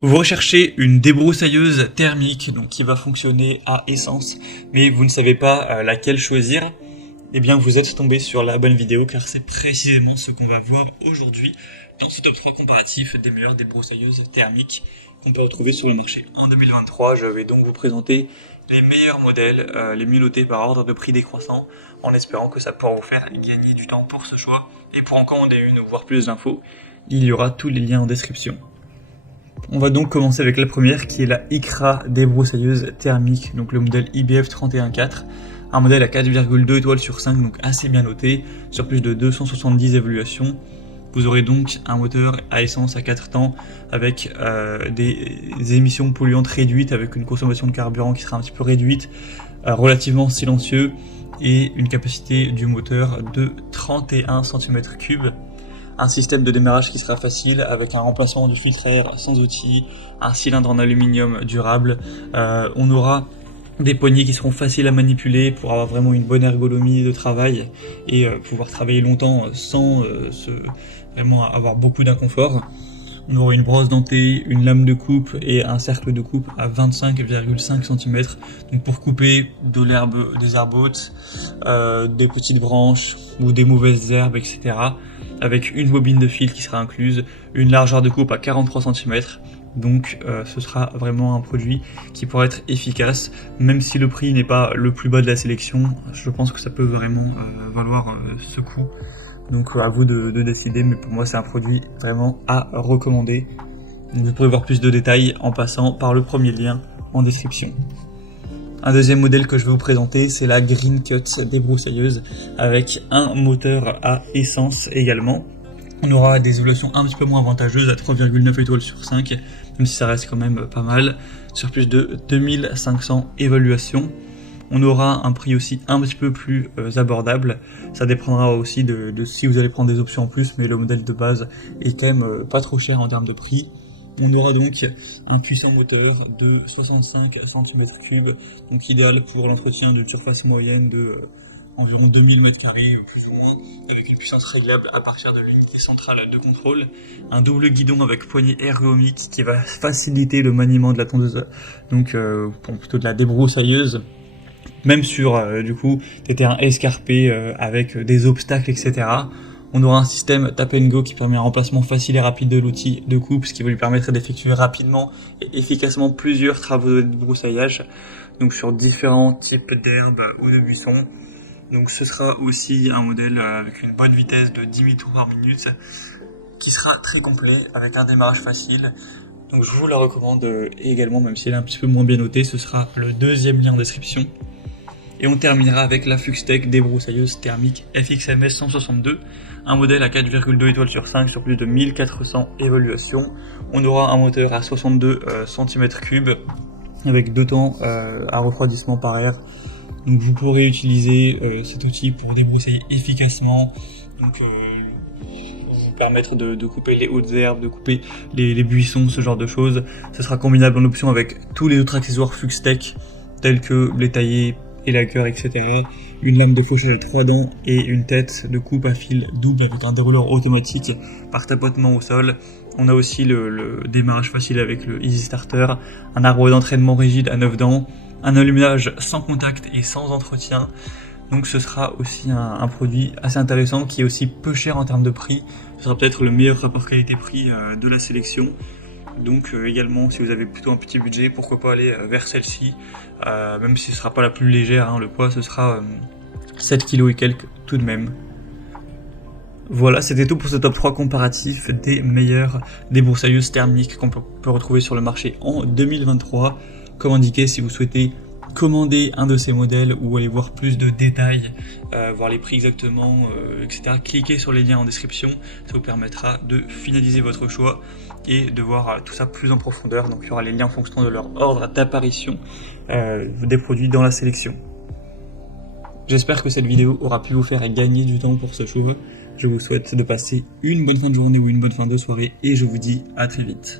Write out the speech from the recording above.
Vous recherchez une débroussailleuse thermique donc qui va fonctionner à essence, mais vous ne savez pas laquelle choisir. Eh bien, vous êtes tombé sur la bonne vidéo car c'est précisément ce qu'on va voir aujourd'hui dans ce top 3 comparatif des meilleures débroussailleuses thermiques qu'on peut retrouver sur le marché en 2023. Je vais donc vous présenter les meilleurs modèles, les mieux notés par ordre de prix décroissant, en espérant que ça pourra vous faire gagner du temps pour ce choix. Et pour en commander une ou voir plus d'infos, il y aura tous les liens en description. On va donc commencer avec la première qui est la ICRA débroussailleuse thermique, donc le modèle IBF 314, un modèle à 4,2 étoiles sur 5, donc assez bien noté, sur plus de 270 évaluations. Vous aurez donc un moteur à essence à 4 temps avec des émissions polluantes réduites, avec une consommation de carburant qui sera un petit peu réduite, relativement silencieux et une capacité du moteur de 31 cm3. Un système de démarrage qui sera facile avec un remplacement du filtre à air sans outil, un cylindre en aluminium durable. On aura des poignées qui seront faciles à manipuler pour avoir vraiment une bonne ergonomie de travail et pouvoir travailler longtemps sans vraiment avoir beaucoup d'inconfort. On aura une brosse dentée, une lame de coupe et un cercle de coupe à 25,5 cm, donc pour couper de l'herbe, des herbes hautes, des petites branches ou des mauvaises herbes, etc. Avec une bobine de fil qui sera incluse, une largeur de coupe à 43 cm, donc ce sera vraiment un produit qui pourra être efficace, même si le prix n'est pas le plus bas de la sélection. Je pense que ça peut vraiment valoir ce coup. Donc à vous de décider, mais pour moi c'est un produit vraiment à recommander. Donc, vous pourrez voir plus de détails en passant par le premier lien en description. Un deuxième modèle que je vais vous présenter, c'est la Green Cut débroussailleuse avec un moteur à essence également. On aura des évaluations un petit peu moins avantageuses à 3,9 étoiles sur 5, même si ça reste quand même pas mal, sur plus de 2500 évaluations. On aura un prix aussi un petit peu plus abordable. Ça dépendra aussi de si vous allez prendre des options en plus, mais le modèle de base est quand même pas trop cher en termes de prix. On aura donc un puissant moteur de 65 cm3, donc idéal pour l'entretien d'une surface moyenne de environ 2000 m², plus ou moins, avec une puissance réglable à partir de l'unité centrale de contrôle. Un double guidon avec poignée ergonomique qui va faciliter le maniement de la tondeuse, donc plutôt de la débroussailleuse. Même sur du coup des terrains escarpés avec des obstacles, etc. On aura un système tap and go qui permet un remplacement facile et rapide de l'outil de coupe, ce qui va lui permettre d'effectuer rapidement et efficacement plusieurs travaux de débroussaillage, donc sur différents types d'herbes ou de buissons. Donc ce sera aussi un modèle avec une bonne vitesse de 10 000 tours par minute, qui sera très complet avec un démarrage facile. Donc je vous la recommande également, même si elle est un petit peu moins bien notée. Ce sera le deuxième lien en description. Et on terminera avec la Fuxtech débroussailleuse thermique FXMS 162, un modèle à 4,2 étoiles sur 5 sur plus de 1400 évaluations. On aura un moteur à 62 cm3 avec 2 temps à refroidissement par air. Donc vous pourrez utiliser cet outil pour débroussailler efficacement, donc vous permettre de couper les hautes herbes, de couper les buissons, ce genre de choses. Ce sera combinable en option avec tous les autres accessoires Fuxtech tels que les taillés, élagueurs, etc. Une lame de fauchage à 3 dents et une tête de coupe à fil double avec un dérouleur automatique par tapotement au sol. On a aussi le démarrage facile avec le Easy Starter, un arbre d'entraînement rigide à 9 dents, un allumage sans contact et sans entretien. Donc ce sera aussi un produit assez intéressant qui est aussi peu cher en termes de prix. Ce sera peut-être le meilleur rapport qualité-prix de la sélection. Donc également, si vous avez plutôt un petit budget, pourquoi pas aller vers celle-ci, même si ce sera pas la plus légère, hein, le poids ce sera 7 kg et quelques tout de même. Voilà, c'était tout pour ce top 3 comparatif des meilleures débroussailleuses thermiques qu'on peut retrouver sur le marché en 2023. Comme indiqué, si vous souhaitez commander un de ces modèles ou aller voir plus de détails, voir les prix exactement, etc. Cliquez sur les liens en description, ça vous permettra de finaliser votre choix et de voir tout ça plus en profondeur. Donc il y aura les liens en fonction de leur ordre d'apparition des produits dans la sélection. J'espère que cette vidéo aura pu vous faire gagner du temps pour ce choix. Je vous souhaite de passer une bonne fin de journée ou une bonne fin de soirée et je vous dis à très vite.